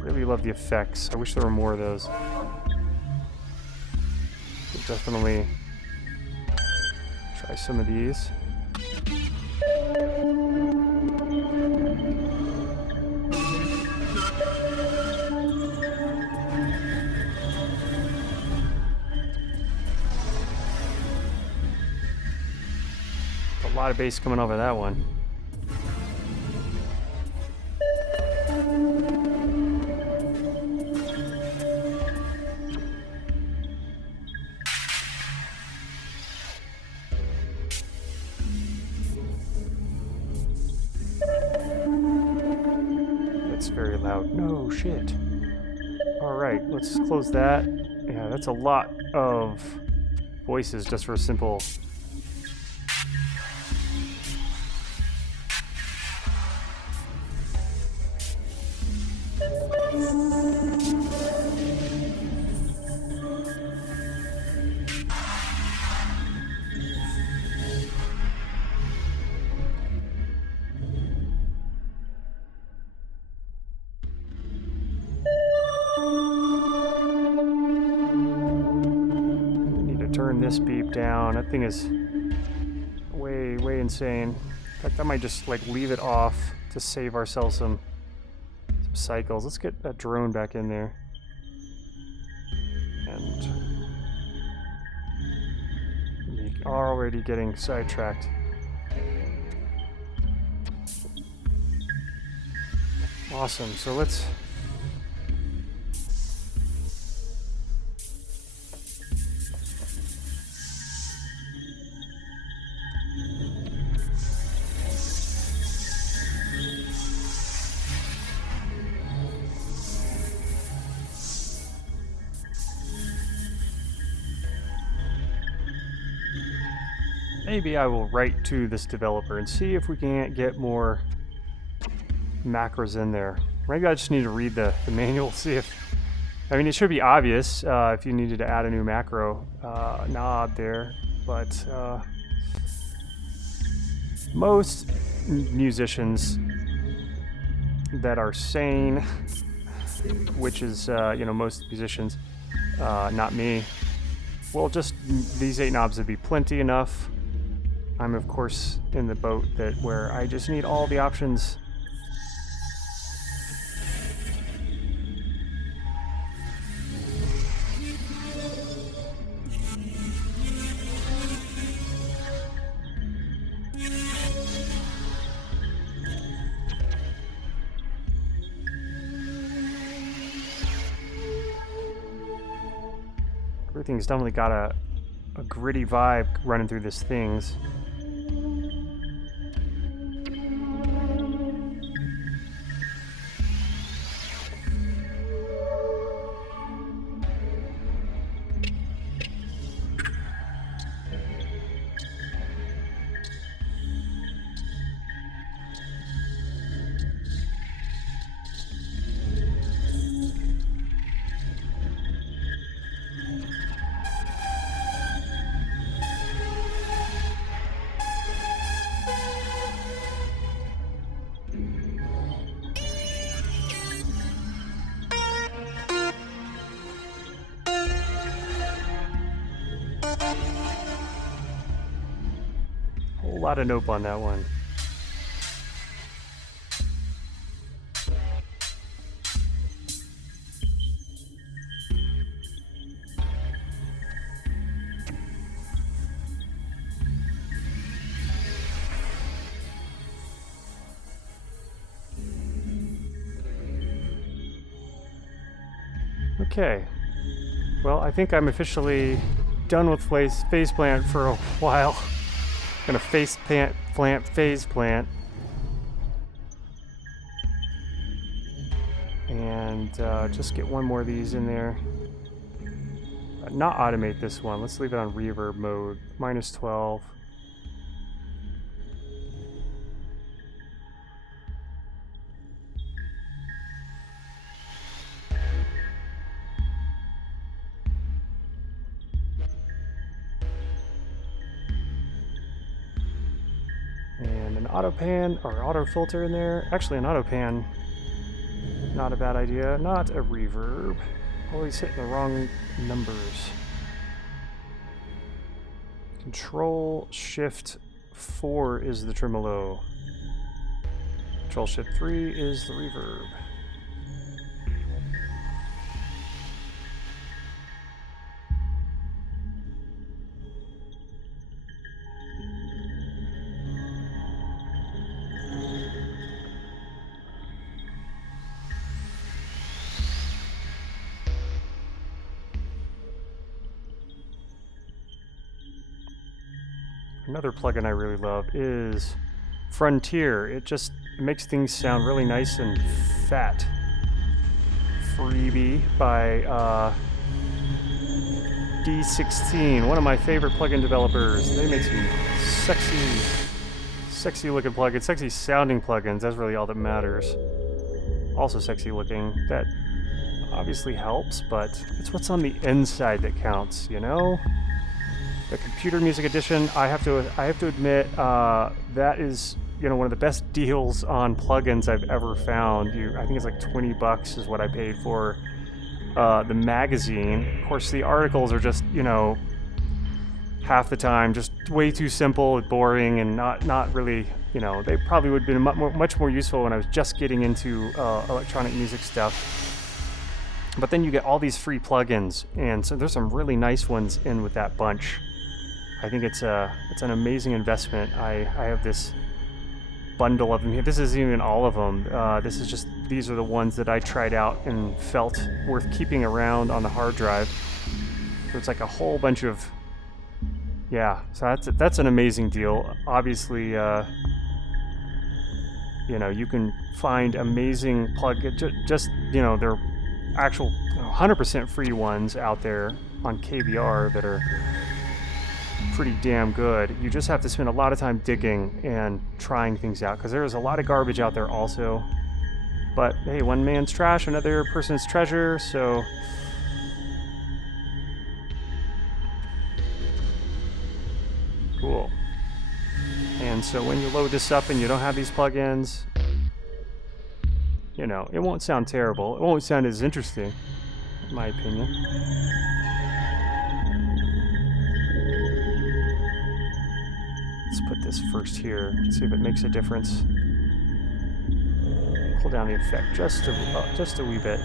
Really love the effects. I wish there were more of those. Could definitely try some of these. A lot of bass coming over that one. That's very loud. No shit. Alright, let's close that. Yeah, that's a lot of voices just for a simple... Turn this beep down. That thing is way insane. In fact, I might just like leave it off to save ourselves some cycles. Let's get that drone back in there. And we are already getting sidetracked. Awesome. So let's... Maybe I will write to this developer and see if we can't get more macros in there. Maybe I just need to read the manual, see if... I mean, it should be obvious if you needed to add a new macro knob there, but most musicians that are sane, which is, you know, most musicians, not me, well, just these 8 knobs would be plenty enough. I'm of course in the boat that where I just need all the options. Everything's definitely got a gritty vibe running through this things. lot of nope on that one. Okay, well, I think I'm officially done with phase plant for a while. Gonna phase plant, and just get one more of these in there. Not automate this one. Let's leave it on reverb mode, -12. And an auto pan or auto filter in there. Actually, an auto pan, not a bad idea. Not a reverb. Always hitting the wrong numbers. Control-Shift-4 is the tremolo. Control-Shift-3 is the reverb. Another plugin I really love is Frontiere. It makes things sound really nice and fat. Freebie by D16, one of my favorite plugin developers. They make some sexy looking plugins, sexy sounding plugins. That's really all that matters. Also sexy looking. That obviously helps, but it's what's on the inside that counts, you know? The Computer Music Edition, I have to admit, that is, you know, one of the best deals on plugins I've ever found. I think it's like $20 is what I paid for the magazine. Of course, the articles are just, you know, half the time just way too simple and boring and not really, you know, they probably would have been much more useful when I was just getting into electronic music stuff. But then you get all these free plugins, and so there's some really nice ones in with that bunch. I think it's an amazing investment. I have this bundle of them here. This isn't even all of them. These are the ones that I tried out and felt worth keeping around on the hard drive. So it's like a whole bunch of, yeah. So that's an amazing deal. Obviously, you know, you can find amazing plugins. Just you know, they're actual 100% free ones out there on KVR that are pretty damn good. You just have to spend a lot of time digging and trying things out, because there's a lot of garbage out there also. But hey, one man's trash, another person's treasure, so cool. And so when you load this up and you don't have these plugins, you know, it won't sound terrible. It won't sound as interesting, in my opinion. Let's put this first here, see if it makes a difference. Pull down the effect just a wee bit.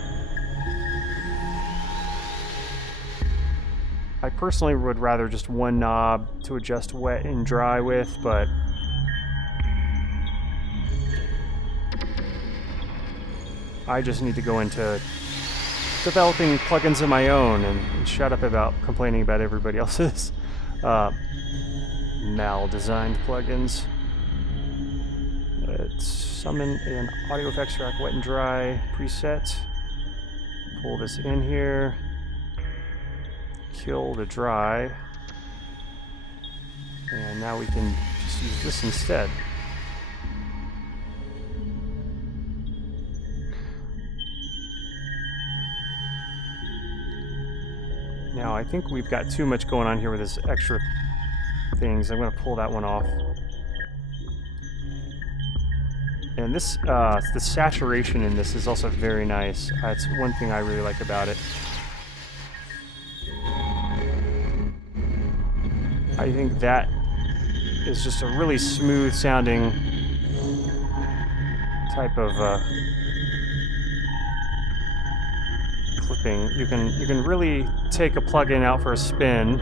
I personally would rather just one knob to adjust wet and dry with, but I just need to go into developing plugins of my own and shut up about complaining about everybody else's mal-designed plugins. Let's summon an audio effects track wet and dry preset. Pull this in here. Kill the dry. And now we can just use this instead. Now I think we've got too much going on here with this extra things. I'm going to pull that one off. And this, the saturation in this is also very nice. That's one thing I really like about it. I think that is just a really smooth sounding type of clipping. You can really take a plugin out for a spin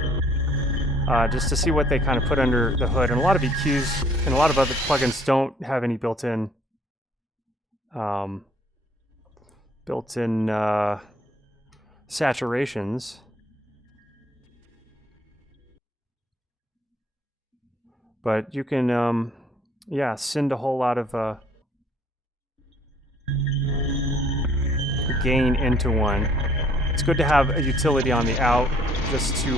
just to see what they kind of put under the hood. And a lot of EQs and a lot of other plugins don't have any built-in saturations. But you can, yeah, send a whole lot of gain into one. It's good to have a utility on the out just to,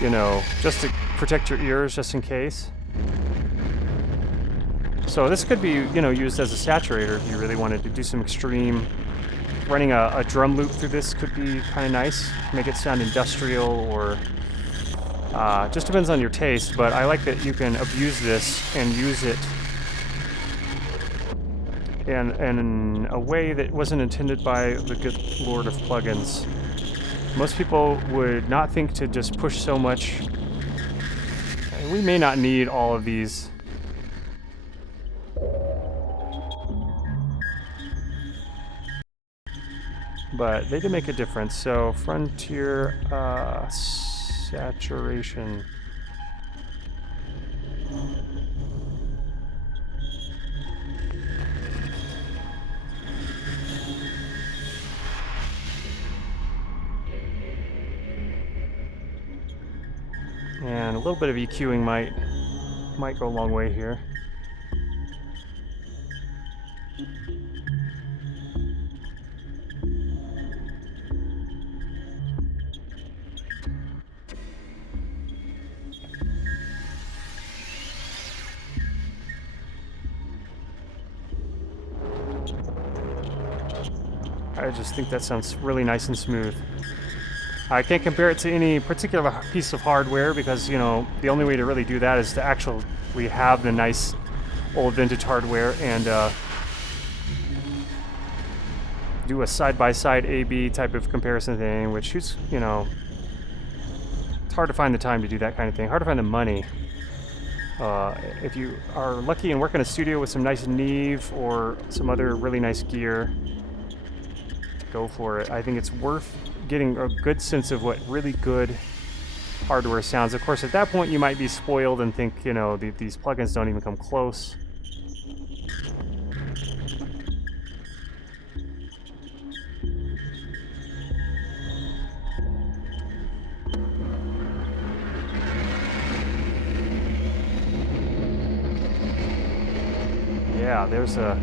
you know, just to protect your ears just in case. So this could be, you know, used as a saturator if you really wanted to do some extreme. Running a drum loop through this could be kind of nice. Make it sound industrial or just depends on your taste, but I like that you can abuse this and use it in a way that wasn't intended by the good lord of plugins. Most people would not think to just push so much. We may not need all of these. But they did make a difference. So frontiere saturation. And a little bit of EQing might go a long way here. I just think that sounds really nice and smooth. I can't compare it to any particular piece of hardware because, you know, the only way to really do that is to actually have the nice old vintage hardware and do a side-by-side A/B type of comparison thing, which is, you know, it's hard to find the time to do that kind of thing. Hard to find the money. If you are lucky and work in a studio with some nice Neve or some other really nice gear, go for it. I think it's worth getting a good sense of what really good hardware sounds. Of course, at that point you might be spoiled and think, you know, these plugins don't even come close. Yeah, there's a...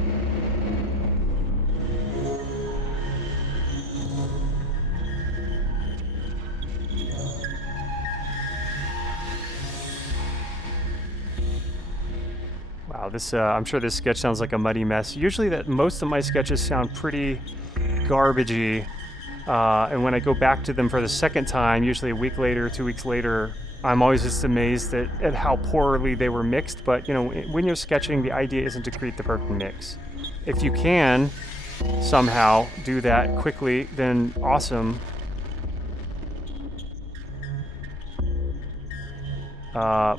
Wow, this I'm sure this sketch sounds like a muddy mess. Usually most of my sketches sound pretty garbagey, and when I go back to them for the second time, usually a week later, 2 weeks later, I'm always just amazed at how poorly they were mixed. But, you know, when you're sketching, the idea isn't to create the perfect mix. If you can somehow do that quickly, then awesome.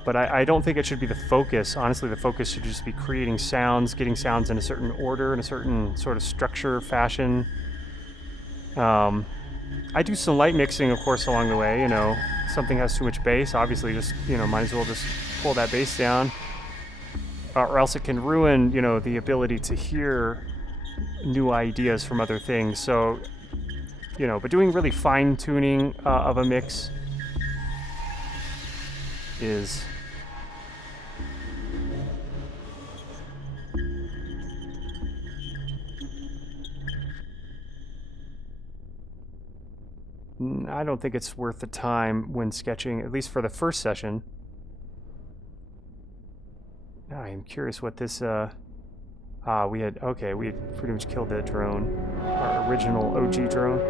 But I don't think it should be the focus. Honestly, the focus should just be creating sounds, getting sounds in a certain order, in a certain sort of structure, fashion. I do some light mixing, of course, along the way. You know, something has too much bass, obviously, just, you know, might as well just pull that bass down, or else it can ruin, you know, the ability to hear new ideas from other things. So, you know, but doing really fine tuning of a mix is I don't think it's worth the time when sketching, at least for the first session. I am curious what this we had pretty much killed that drone, our original OG drone.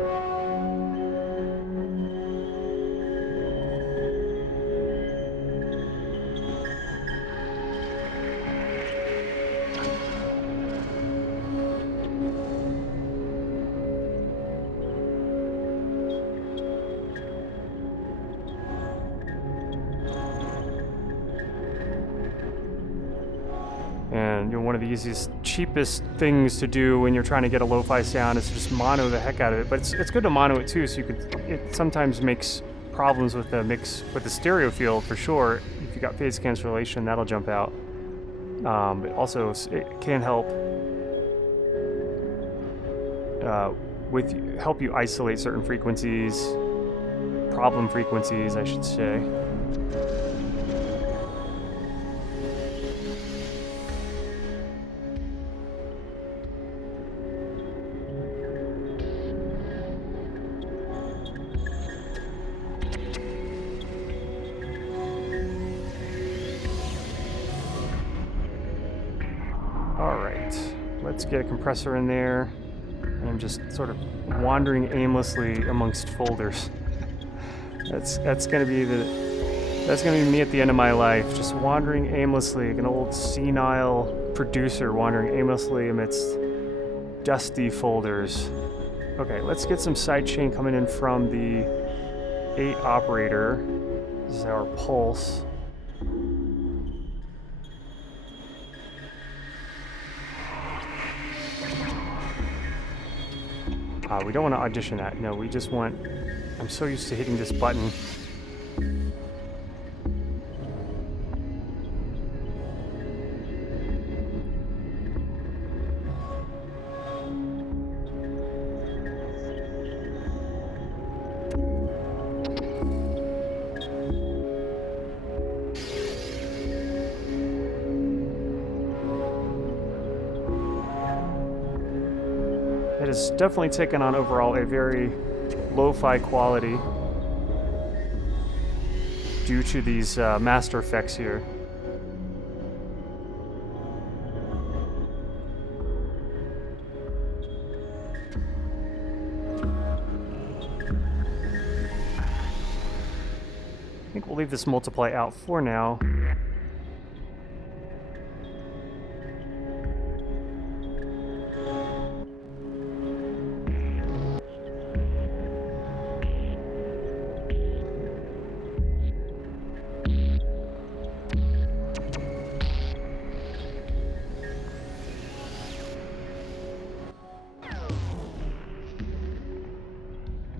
one of the easiest, cheapest things to do when you're trying to get a lo-fi sound is to just mono the heck out of it. But it's good to mono it too, so you could. It sometimes makes problems with the mix with the stereo field for sure. If you got phase cancellation, that'll jump out. But also it can help help you isolate certain frequencies, problem frequencies, I should say. Let's get a compressor in there. I'm just sort of wandering aimlessly amongst folders. That's gonna be me at the end of my life, just wandering aimlessly, like an old senile producer wandering aimlessly amidst dusty folders. Okay, let's get some sidechain coming in from the 8 operator. This is our pulse. We don't want to audition that. No, we just want... I'm so used to hitting this button. It has definitely taken on overall a very lo-fi quality due to these master effects here. I think we'll leave this multiply out for now.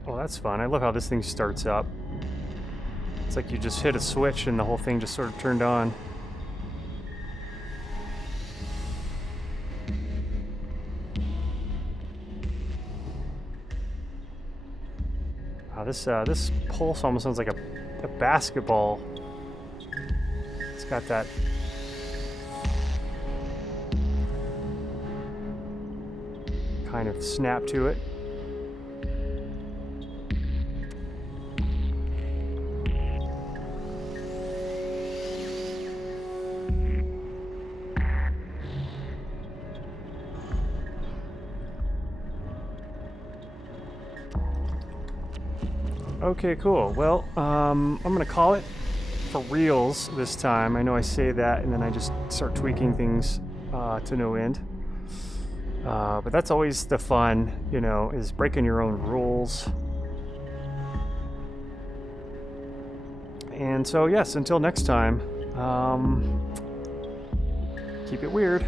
Oh, that's fun. I love how this thing starts up. It's like you just hit a switch and the whole thing just sort of turned on. Wow, this pulse almost sounds like a basketball. It's got that kind of snap to it. Okay, cool. Well, I'm gonna call it for reals this time. I know I say that and then I just start tweaking things to no end. But that's always the fun, you know, is breaking your own rules. And so, yes, until next time, keep it weird.